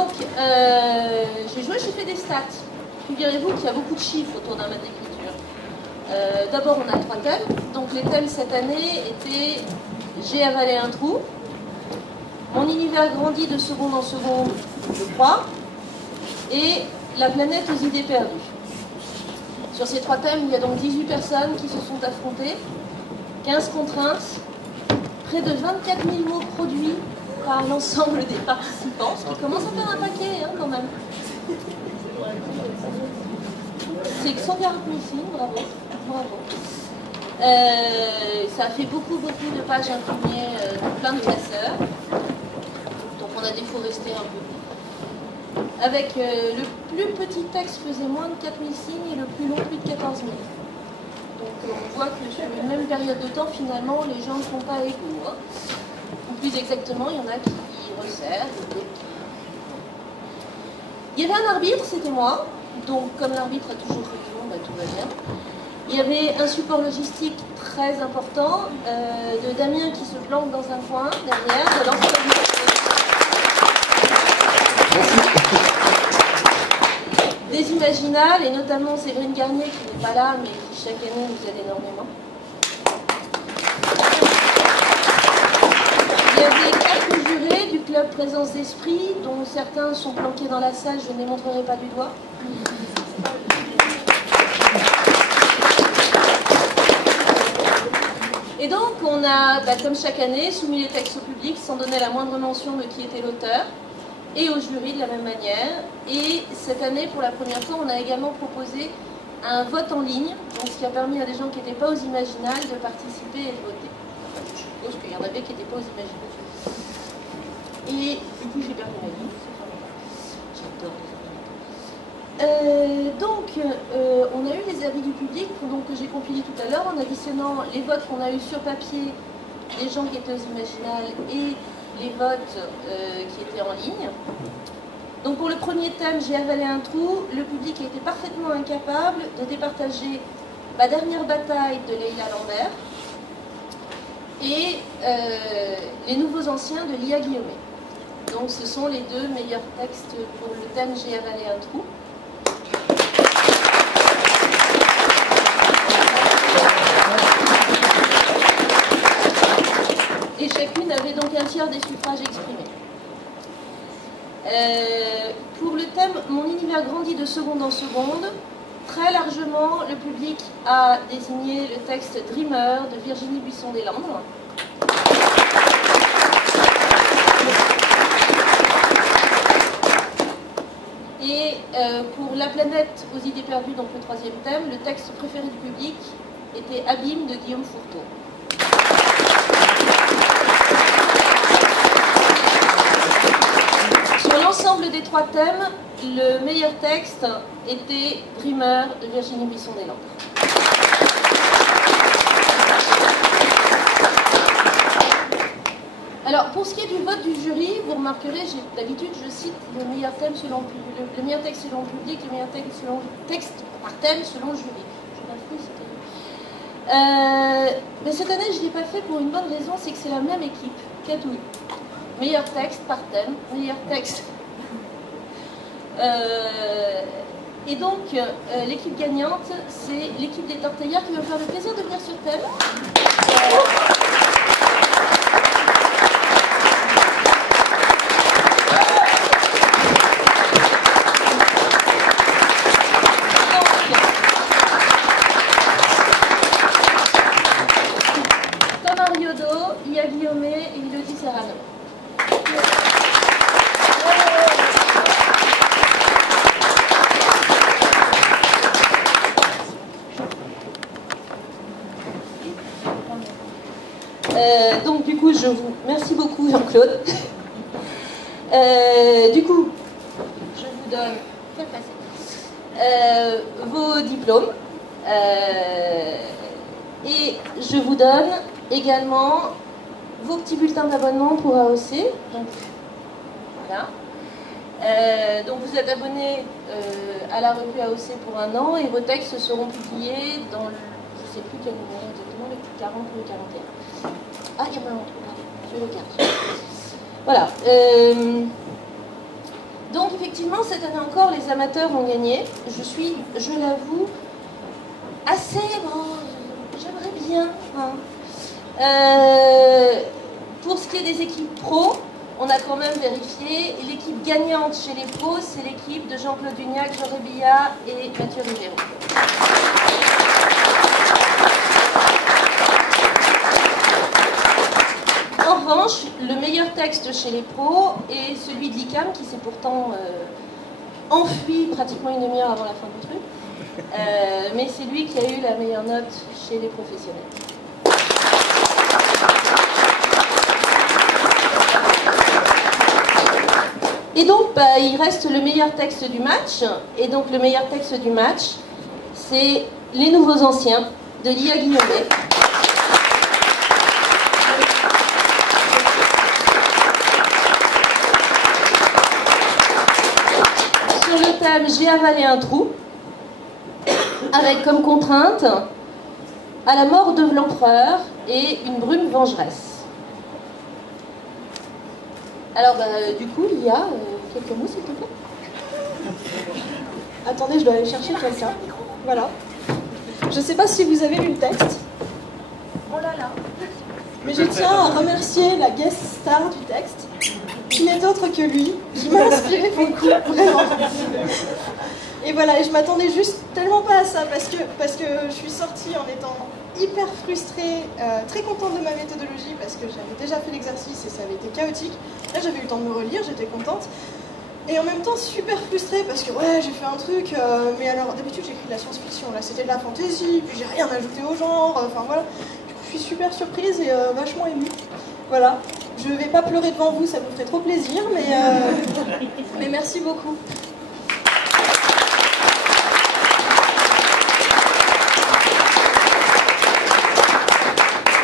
Donc, j'ai joué, j'ai fait des stats. Figurez-vous qu'il y a beaucoup de chiffres autour d'un maths d'écriture. D'abord, on a 3 thèmes. Donc, les thèmes cette année étaient j'ai avalé un trou, mon univers grandit de seconde en seconde, je crois, et la planète aux idées perdues. Sur ces 3 thèmes, il y a donc 18 personnes qui se sont affrontées, 15 contraintes, près de 24 000 mots produits par l'ensemble des participants, ce qui commence à faire un paquet quand même. C'est 140 000 signes, bravo. Bravo. Ça a fait beaucoup de pages imprimées de plein de classeurs. Donc on a déforesté un peu. Avec le plus petit texte faisait moins de 4 000 signes et le plus long plus de 14 000. Donc on voit que sur une même période de temps, finalement, les gens ne sont pas égaux. Ou plus exactement, il y en a qui resserrent. Il y avait un arbitre, c'était moi. Donc comme l'arbitre a toujours raison, bah, tout va bien. Il y avait un support logistique très important de Damien qui se planque dans un coin derrière. Des imaginales, et notamment Séverine Garnier qui n'est pas là, mais qui chaque année nous aide énormément. Il y avait 4 jurés du club Présence d'Esprit, dont certains sont planqués dans la salle, je ne les montrerai pas du doigt. Et donc, on a, comme chaque année, soumis les textes au public sans donner la moindre mention de qui était l'auteur, et au jury de la même manière. Et cette année, pour la première fois, on a également proposé un vote en ligne, donc ce qui a permis à des gens qui n'étaient pas aux imaginales de participer et de voter. Enfin, je suppose qu'il y en avait qui n'étaient pas aux imaginales. Et du coup, j'ai perdu ma vie. J'adore les on a eu les avis du public donc, que j'ai compilés tout à l'heure en additionnant les votes qu'on a eu sur papier des gens qui étaient aux imaginales et les votes qui étaient en ligne. Donc pour le premier thème, j'ai avalé un trou, le public a été parfaitement incapable de départager Ma dernière bataille de Leila Lambert et Les nouveaux anciens de Lia Guillaumet. Donc ce sont les 2 meilleurs textes pour le thème J'ai avalé un trou. Et chacune avait donc un tiers des suffrages exprimés. Pour le thème Mon univers grandit de seconde en seconde, très largement, le public a désigné le texte Dreamer de Virginie Buisson-Deslandres. Et pour La planète aux idées perdues, donc le 3e thème, le texte préféré du public était Abîme de Guillaume Fourteau. Sur l'ensemble des 3 thèmes, le meilleur texte était Dreamer de Virginie Buisson-Deslandres. Alors, pour ce qui est du vote du jury, vous remarquerez, d'habitude, je cite le meilleur thème selon le meilleur texte selon le public, le meilleur texte par thème selon le jury. Mais cette année, je ne l'ai pas fait pour une bonne raison, c'est que c'est la même équipe, Catouille. Meilleur texte par thème, meilleur texte. Et donc, l'équipe gagnante, c'est l'équipe des Torteillards qui va me faire le plaisir de venir sur thème. Thomas Riodo, Lia Guillaumet et Elodie Serrano. Donc du coup, je vous remercie beaucoup Jean-Claude. Du coup, je vous donne vos diplômes et je vous donne également vos petits bulletins d'abonnement pour AOC. Donc, voilà. Donc vous êtes abonné à la revue AOC pour 1 an et vos textes seront publiés dans le, je ne sais plus quel numéro exactement, le 40 ou le 41. Ah, il y a pas longtemps, pardon, je le 15. Voilà. Donc effectivement, cette année encore, les amateurs ont gagné. Je suis, je l'avoue, assez... Bon, j'aimerais bien. Hein. Pour ce qui est des équipes pro, on a quand même vérifié. L'équipe gagnante chez les pros, c'est l'équipe de Jean-Claude Dugnac, Joré Billat et Mathieu Rivero. En revanche, le meilleur texte chez les pros est celui de l'ICAM, qui s'est pourtant enfui pratiquement une demi-heure avant la fin du truc. Mais c'est lui qui a eu la meilleure note chez les professionnels. Et donc, il reste le meilleur texte du match. Et donc, le meilleur texte du match, c'est Les Nouveaux Anciens de Lia Guillaumet. Sur le thème J'ai avalé un trou, avec comme contrainte à la mort de l'empereur et une brume vengeresse. Alors, du coup, Lia, quelques mots, s'il te plaît. Attendez, je dois aller chercher quelqu'un. Voilà. Je ne sais pas si vous avez lu le texte. Oh là là. Mais je tiens à remercier la guest star du texte, qui n'est autre que lui, qui m'a inspiré beaucoup, vraiment. Et voilà, et je m'attendais juste tellement pas à ça, parce que je suis sortie en étant hyper frustrée, très contente de ma méthodologie, parce que j'avais déjà fait l'exercice et ça avait été chaotique. Là, j'avais eu le temps de me relire, j'étais contente. Et en même temps, super frustrée, parce que ouais, j'ai fait un truc, mais alors, d'habitude, j'écris de la science-fiction, là, c'était de la fantasy, puis j'ai rien ajouté au genre, enfin voilà. Du coup, je suis super surprise et vachement émue. Voilà. Je vais pas pleurer devant vous, ça vous ferait trop plaisir, mais merci beaucoup.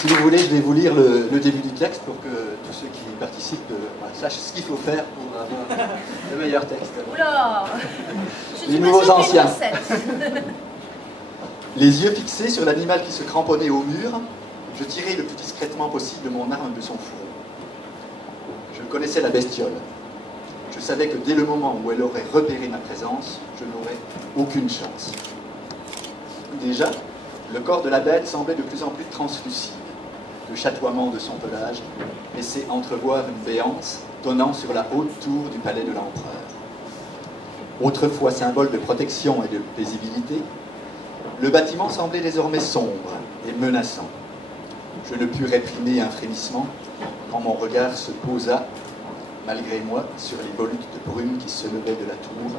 Si vous voulez, je vais vous lire le début du texte pour que tous ceux qui participent sachent ce qu'il faut faire pour avoir le meilleur texte. Oula. Les nouveaux anciens. Les yeux fixés sur l'animal qui se cramponnait au mur, je tirai le plus discrètement possible mon arme de son fourreau. Je connaissais la bestiole. Je savais que dès le moment où elle aurait repéré ma présence, je n'aurais aucune chance. Déjà, le corps de la bête semblait de plus en plus translucide. Le chatoiement de son pelage laissait entrevoir une béance donnant sur la haute tour du palais de l'empereur. Autrefois symbole de protection et de paisibilité, le bâtiment semblait désormais sombre et menaçant. Je ne pus réprimer un frémissement quand mon regard se posa, malgré moi, sur les volutes de brume qui se levaient de la tour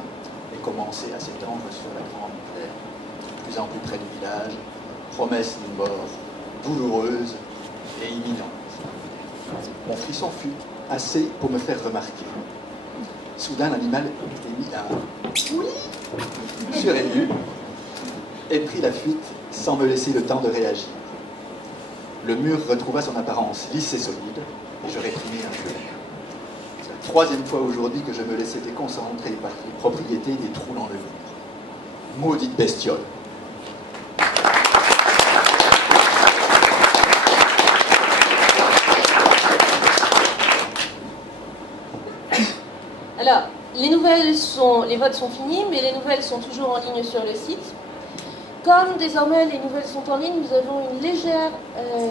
et commençaient à s'étendre sur la grande plaine. De plus en plus près du village, promesse d'une mort douloureuse et imminente. Mon frisson fut assez pour me faire remarquer. Soudain, l'animal émit un oui surému et prit la fuite sans me laisser le temps de réagir. Le mur retrouva son apparence lisse et solide et je réprimai un peu. C'est la troisième fois aujourd'hui que je me laissais déconcentrer par les propriétés des trous dans le mur. Maudite bestiole. Alors, les votes sont finis, mais les nouvelles sont toujours en ligne sur le site. Comme désormais les nouvelles sont en ligne, nous avons une légère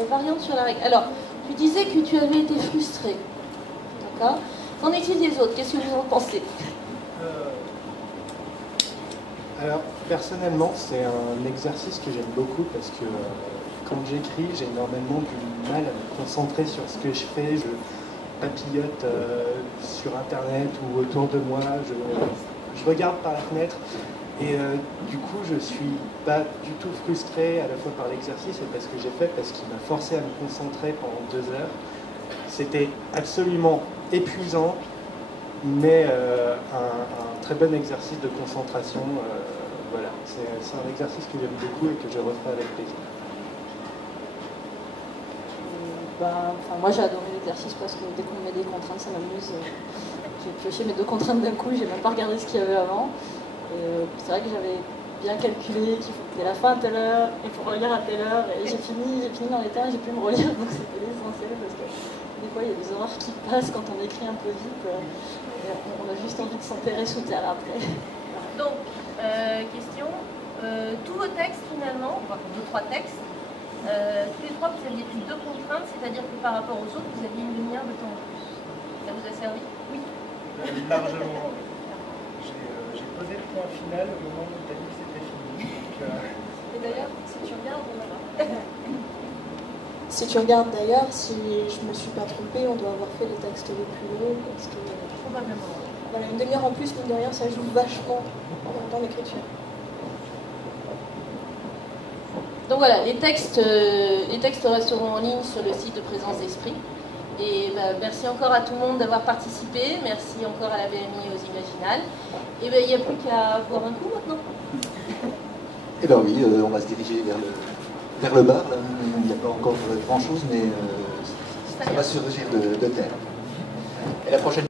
variante sur la règle. Alors, tu disais que tu avais été frustré. D'accord ? Qu'en est-il des autres ? Qu'est-ce que vous en pensez ? Alors, personnellement, c'est un exercice que j'aime beaucoup parce que quand j'écris, j'ai énormément du mal à me concentrer sur ce que je fais. Je papillote sur Internet ou autour de moi, je regarde par la fenêtre et du coup je suis pas du tout frustré à la fois par l'exercice et parce que j'ai fait, parce qu'il m'a forcé à me concentrer pendant 2 heures. C'était absolument épuisant, mais un très bon exercice de concentration. Voilà, c'est un exercice que j'aime beaucoup et que je referai avec plaisir. Moi j'ai adoré l'exercice parce que dès qu'on met des contraintes, ça m'amuse. J'ai pioché mes 2 contraintes d'un coup, j'ai même pas regardé ce qu'il y avait avant. C'est vrai que j'avais bien calculé, qu'il faut que la fin à telle heure, il faut relire à telle heure, et j'ai fini dans les temps et j'ai pu me relire, donc c'était l'essentiel parce que des fois il y a des horreurs qui passent quand on écrit un peu vite, et on a juste envie de s'enterrer sous terre après. Donc, question, tous vos textes finalement, enfin 2-3 textes, tous les trois vous aviez plus 2 contraintes, c'est-à-dire que par rapport aux autres vous aviez une demi-heure de temps en plus. Ça vous a servi? Oui. Largement. J'ai posé le point final au moment où tu as dit que c'était fini. Et d'ailleurs, si tu regardes, on verra. Si tu regardes d'ailleurs, si je me suis pas trompée, on doit avoir fait les textes les plus longs parce que Probablement. voilà, une demi-heure en plus, mine de rien, ça joue vachement dans l'écriture. Donc voilà, les textes resteront en ligne sur le site de Présence d'Esprit. Et merci encore à tout le monde d'avoir participé. Merci encore à la BMI et aux Imaginales. Et il n'y a plus qu'à boire un coup maintenant. Eh bien oui, on va se diriger vers le bar. Là. Il n'y a pas encore grand-chose, mais ça va surgir de terre. Et la prochaine